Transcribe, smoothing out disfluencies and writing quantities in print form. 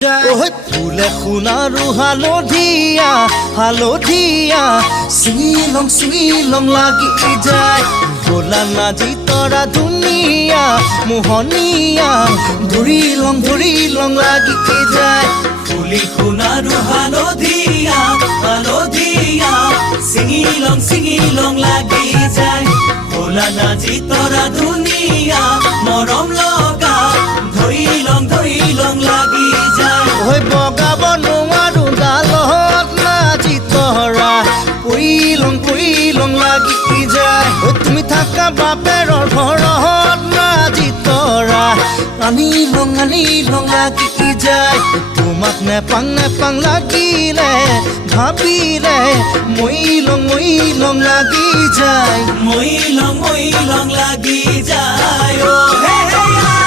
ফুলে সোণাৰু হালধীয়া হালধীয়া চিঙিলং চিঙিলং লাগি যায় ভোলা নাজি তৰা ধুনীয়া মোহনীয়া ধৰিলং লাগি যায় ফুলি সোণাৰু হালধীয়া হালধীয়া চিঙিলং লাগি যায় ভোলা নাজি তৰা ধুনীয়া মৰম লগা ধৰিলং লাগি যায় বগাব নোৱাৰো ডালত নাজি তৰা পৰিলং লাগি যায় তুমি থাকা বাপেৰৰ ঘৰত নাজি তৰা আনিলং লাগি যায় তোমাক নেপাং লাগিলে ভাবিলে মইলং লাগি যায় মইলং লাগি যায়